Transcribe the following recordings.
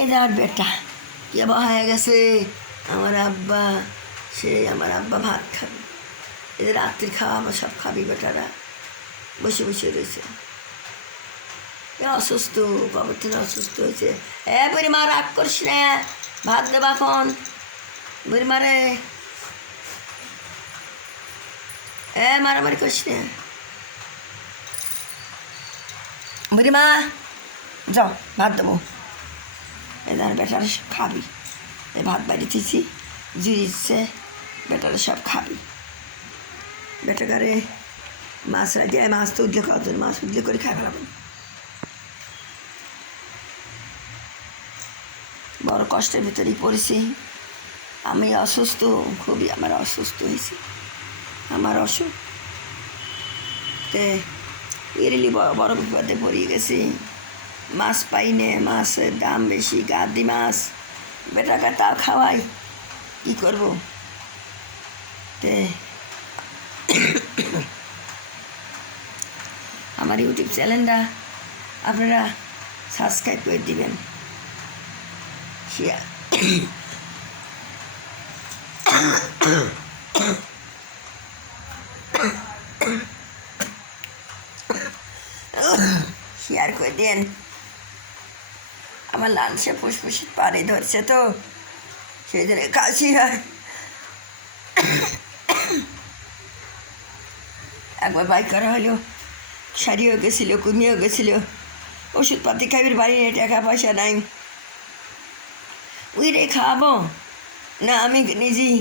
এ যাওয়ার বেটা কে হয়ে গেছে আমার আব্বা, আমার আব্বা ভাত খাবে, এদের রাত্রির খাওয়া আমার সব খাবি বেটারা বসে বসে রয়েছে। এ অসুস্থ, কবে থেকে অসুস্থ হয়েছে। বুড়িমা রাগ করিস না, ভাত দেবা এখন বুড়িমারে, মারামারি করিস না বুড়িমা, যাও ভাত দেবো। এদের বেটারা সব খাবি, এই ভাত বাড়িতেছি জুড়িচ্ছে, বেটারা সব খাবি। বেটাকারে মাছ রাখে, মাছ তো উদ্লে খাওয়া মাছ উদ্লে করে খাই ফেলাবো। বড় কষ্টের ভিতরেই পড়েছি আমি, অসুস্থ খুবই, আমার অসুস্থ হয়েছি, আমার অসুখ তে এরিলি বড় বিপদে পড়িয়ে গেছি। মাছ পাই নে, মাছের দাম বেশি, গাদি মাছ বেটাকে তাও খাওয়াই, কী করব। তে আমার ইউটিউব চ্যানেলটা আপনারা সাবস্ক্রাইব করে দিবেন। শেয়ার শেয়ার করে দেন। আমার লাঞ্চে ফুসফুসির পানি ধরছে তো, সেই জন্য কাশি হয়। একবার বাইক করা হলো, সারিয়েও গেছিলো, কমিয়েও গেছিলো, ওষুধপাতি খাবির বাড়ি নেই, টাকা পয়সা নাই, ওই রে খাওয়াবো না আমি নিজেই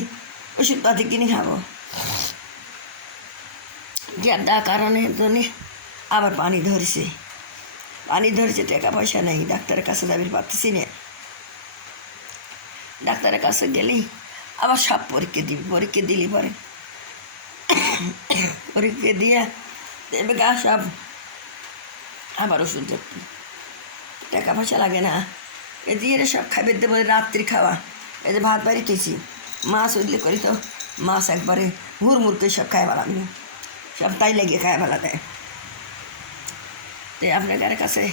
ওষুধপাতি কিনে খাবো। যার কারণের জন্যে আবার পানি ধরছে, টাকা পয়সা নেই, ডাক্তারের কাছে যাবির পারতেছি না। ডাক্তারের কাছে গেলেই আবার সব পরীক্ষা দিবি, পরীক্ষা দিলি পরে পরীক্ষা দিয়ে দেবে গা সব, আবার ওষুধ ধরতে টাকা পয়সা লাগে না। এ দিয়ে সব খাবার দেবো, রাত্রি খাওয়া। এই যে ভাত বাড়িতেছি, মাছ উঠলে করি তো মাছ একবারে হুড়মুড়কে সব খায় ফেলাম, সব তাই লাগিয়ে খায় ফেলা দেয়। তো আপনাদের কাছে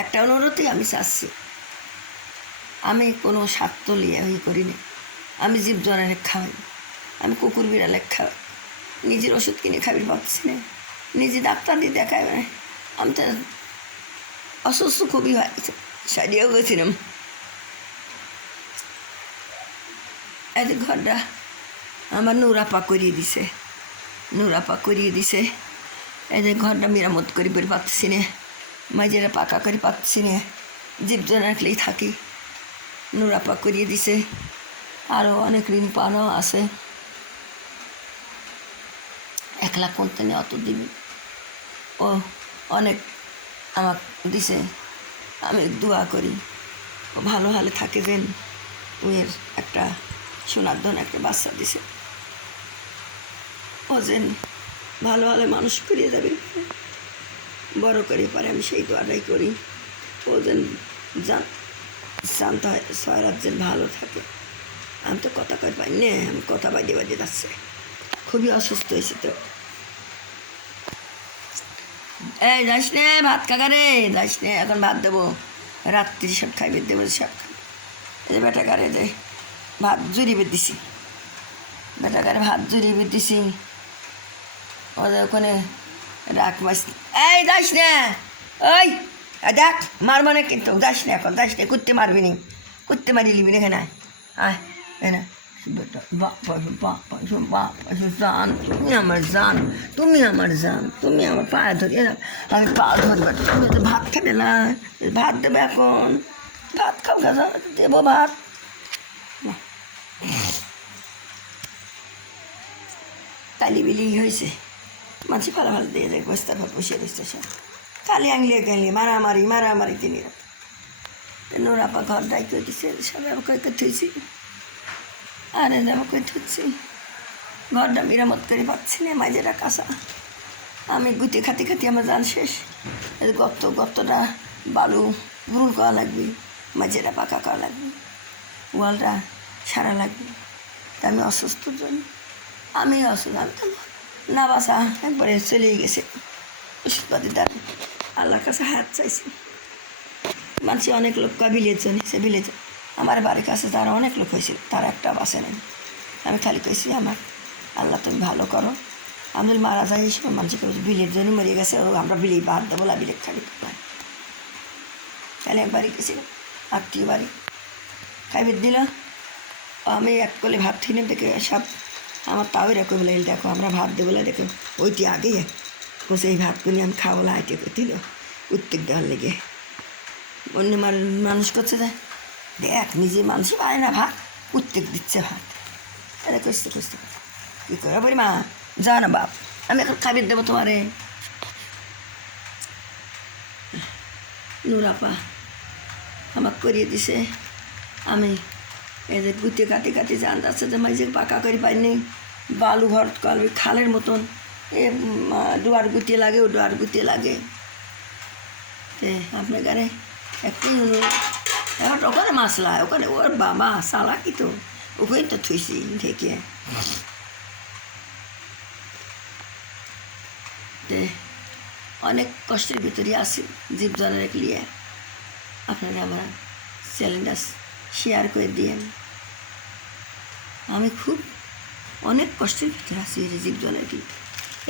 একটা অনুরোধই আমি চাচ্ছি, আমি কোনো স্বার্থ নিয়ে করিনি, আমি জীবজনের খাওয়াই, আমি কুকুর বিড়ালে খাওয়াই, নিজের ওষুধ কিনে খাবি পাচ্ছি না, নিজে ডাক্তার দিয়ে দেখায় না। আমি তো অসুস্থ খুবই হয়েছে, সারিয়েও গেছিলাম। এই যে ঘরটা আমার নুরাপা করিয়ে দিছে, এই যে ঘরটা মেরামত করি বের পাচ্ছি না, মাঝেরা পাকা করে পাচ্ছি না, জীবজনাকলেই থাকি, নুরাপা করিয়ে দিছে। আরও অনেক ঋণ পানো আছে, 1 লাখ করতে নেই, অত দিবি, ও অনেক আমার দিছে। আমি দোয়া করি ও ভালো ভালো থাকে, যেন ওর একটা সোনার ধন একটা বাচ্চা দিছে, ও যেন ভালো ভালো মানুষ করিয়ে যাবে, বড় করে পারে, আমি সেই দোয়াটাই করি। ও যেন জানতে হয় সয়রাত যেন ভালো থাকে। আমি তো কথা কই পাই না, আমি কথা বাজে যাচ্ছে, খুবই অসুস্থ হয়েছে তো। এই যাস নে ভাত কাকারে, যাস নে, এখন ভাত দেবো, রাত্রি সব খাইবে দেবো, সব খাবে। এই বেটাকারে যে ভাত জুড়িবে দিছি, ভাত জুড়িবে দিছি, ওদের ওখানে রাখ মাছ। এই যাস না, ওই দেখ মার মানে কিন্তু যাস না, এখন যাস না, কুত্তে মারবি নি, কুত্তে মারি লিবি না, এখানে আয় এখানে। জান, তুমি আমার জান, তুমি আমার পায়ে ধরি, আমি পা ধরবে, তুমি তো ভাত খাবে না, ভাত দেবে এখন, ভাত খাও গাছা, দেবো ভাত। কালি বিলি হয়েছে, মাছি ভালো দিয়ে যায়, বস্তার ভাত বসিয়ে দিচ্ছে সব, কালি আংলিয়ে মারামারি কিনে নোরাপা ঘর ডাই করে দিচ্ছে, সব কয়েকে থুইছি, আরে যাবো কই থুচ্ছি, ঘরটা মেরামত করে পাচ্ছি না, মাঝেরা কাঁচা, আমি গুটি খাতি আমার জান শেষ। গর্তটা বালু ভুল করা লাগবে, মাঝেরা পাকা করা লাগবে, ওয়ালটা সারা লাগবে। তা আমি অসুস্থর জন্য, আমি তো না বাসা একবারে চলেই গেছে, ওষুধপাতি দাবি, আল্লাহর কাছে হাত চাইছি, মানুষ অনেক লোক ভিলেজ নিছে ভিলেজ আমার বাড়ির কাছে তারা অনেক লোক হয়েছিল, তারা একটা বাসে নেই। আমি খালি কইছি আমার আল্লাহ তুমি ভালো করো, আমি মারা যাই সব মানুষকে বিলের জন্য মরে গেছে, ও আমরা বিলে বাদ দেবো না, বিলে খাবি তাহলে একবারই গেছিল আত্মীয় বাড়ি খাইবে দিল। আমি এক কলে ভাত ঠিনে দেখে সব আমার তাও এরকম বলে দেখো আমরা ভাত দেবো না, দেখো ওইটি আগে বসে এই ভাতগুলি আমি খাবো না আইটে দিল উত্তেক দেওয়ার লেগে। অন্য মানুষ করছে যে দেখ নিজে মানুষ পায় না ভাত, উত্তেক দিচ্ছে ভাত, এটা কষতে কষতে কী করে বলি মা যা না বাপ আমি এখন খাবার দেবো তোমারে। নুরাপা আমাকে করিয়ে দিছে, আমি এই যে গুটিয়ে কাটি কাটি জান যাচ্ছে যে মাঝে পাকা করে পাইনি, বালু ভর করবে খালের মতন, এ ডোয়ার গুটিয়ে লাগে, ও ডোয়ার গুটিয়ে লাগে। আপনার গানে একটাই এখন ওখানে মাছলা ওখানে ওর বাবা সালা কি তো ওখানে তো থুইছি ঢেকে। অনেক কষ্টের ভিতরে আছি জীবজনের লিয়ে, আপনারা আমার চ্যালেঞ্জটা শেয়ার করে দিয়েন। আমি খুব অনেক কষ্টের ভিতরে আছি এই জীবজনের লিয়ে,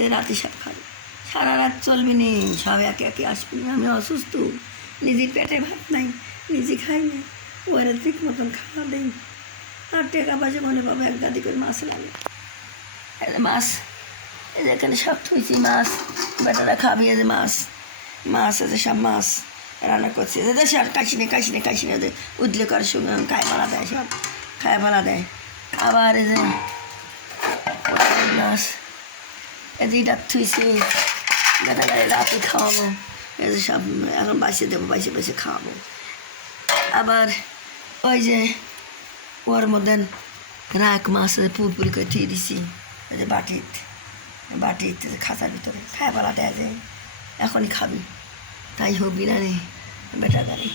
এই রাতে সব খাবে সারা রাত চলবে নি, সব একে একে আসবে। আমি অসুস্থ, নিজের পেটে ভাত নাই, নিজে খাই না, ওরা ঠিক মতন খাওয়া দেয়। আর টাকা পয়সা মনে পাবো এক গাদি করে মাছ লাগে, মাছ এই যে এখানে সব থুইছি মাছ, বেটারা খাবি যে মাছ, মাছ আছে সব মাছ রান্না করছে, সব কাশিনে কাশিনে কাশিনে উদলে করে সঙ্গে খায় পালা দেয়, সব খায় পালা দেয়। আবার এই যে মাছ এদিকটা থুইছি, বেটারা রাতে খাওয়াবো, এই যে সব এখন বাসে দেবো, বাসে বাসে খাওয়াবো। আবার ওই যে ওর মধ্যে রাখ মাছ পুরপুরি করে থুয়ে দিছি, ওই যে বাটিতে খাঁচার ভিতরে খায় পালা দেয় যে এখনই খাবি, তাই হবি না রে বেটা গাড়ি।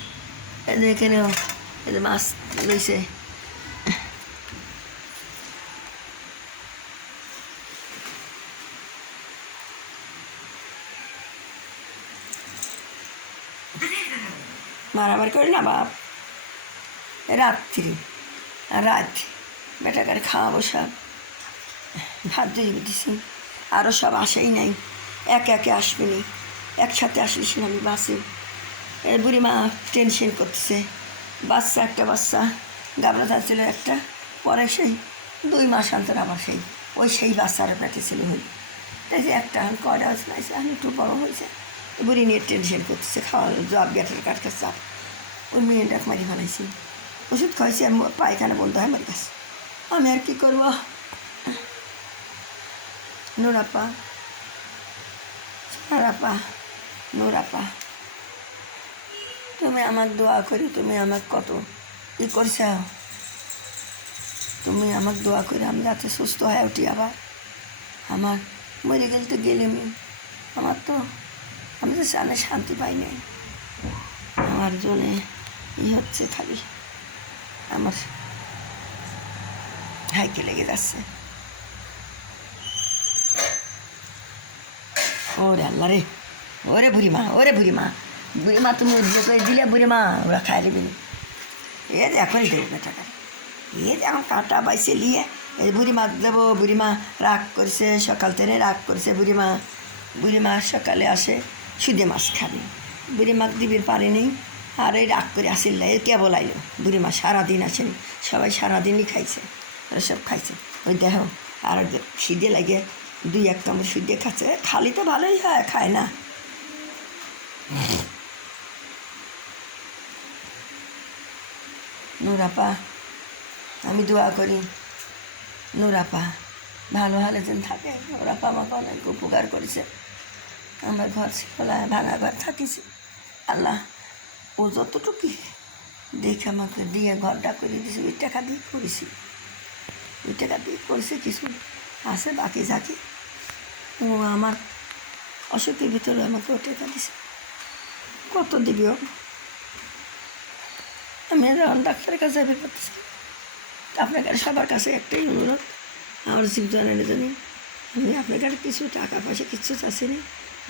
এই যে এখানেও এই যে মাছ লইছে, মারামারি করি না বাপ, রাত্রি আর রাত বেটা গাড়ি খাওয়াবো সব ভাত দিয়ে দিছি। আরও সব আসেই নাই, একে একে আসবে নি, একসাথে আসলিস না আমি বাসে। বুড়ি মা টেনশন করতেছে, বাচ্চা একটা বাচ্চা গাবলা ছিল একটা, পরে সেই 2 মাস অন্তর আবার সেই বাচ্চারা পেটে ছিল হই, তাই যে একটা কয়টা আছে আমি একটু বড়ো হয়েছে। বুড়ি নিয়ে টেনশন করতেছে, খাওয়া জব ব্যাটার কাটকে চাপ, ওই মেয়েটা মারি ফেলাইছি, ওষুধ খাইছি আর পায়খানা বলতে হয় আমার কাছে, আমি আর কী করবো। নুরাপা সারাপা নুরাপা তুমি আমার দোয়া করি, তুমি আমাকে কত ই করছে, তুমি আমাকে দোয়া করি আমি যাতে সুস্থ হয়ে উঠি। আবার আমার মরে গেলে তো গেলে আমার তো আমি তো জানে শান্তি পাই নাই, আমার জন্যে ই হচ্ছে খালি আমার হাইকে লেগে যাচ্ছে। ওরে আল্লাহ রে, ওরে বুড়িমা, ওরে বুড়িমা, বুড়িমা তুমি উদ্যোগ করে দিলে বুড়িমা ওরা খাই দেবে, এ যে এখনই দেবো বেটাকা, এ যে এখন কাঁটা বাইসে নিয়ে এই বুড়িমা দেবো। বুড়িমা রাগ করছে সকাল থেকে, রাগ করছে বুড়িমা সকালে আসে সুদে মাছ খাবে, বুড়িমাকে দিবির পারেনি, আর এই রাগ করে আসিল এর কে বলাইলো। বুড়িমা সারাদিন আসেনি, সবাই সারাদিনই খাইছে, ওরা সব খাইছে। ওই দেহ আর খিদে লাগে 2-1 কামড় সুদে খাচ্ছে, খালি তো ভালোই হয়, খায় না। নুরাপা আমি দোয়া করি নুরাপা ভালো হালে যেন থাকে। নুরাপা আমাকে অনেক উপকার করেছে, আমার ঘর ছিল ভাঙা ঘর থাকিছি, আল্লাহ ও যতটুকু দেখে আমাকে দিয়ে ঘরটা করে দিয়েছি, ওই টাকা দিয়ে করেছি, ওই টাকা দিয়ে করেছে, কিছু আছে বাকি যাকে ও আমার অসুখের ভিতরে আমাকে ও টাকা দিছে, কত দিবিও। আমি যখন ডাক্তারের কাছে যাবে পারতেছি, আপনার কাছে সবার কাছে একটাই অনুরোধ, আমার জীবজনের জন্য আমি আপনার কাছে কিছু টাকা পয়সা কিচ্ছু চাচ্ছি না,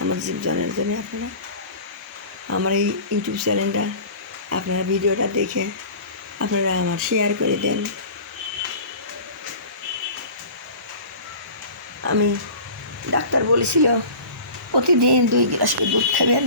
আমার জীবজনের জন্য আপনারা আমার এই ইউটিউব চ্যানেলটা আপনারা ভিডিওটা দেখে আপনারা আমার শেয়ার করে দেন। আমি ডাক্তার বলেছিল প্রতিদিন 2 গ্লাস করে দুধ খাবেন।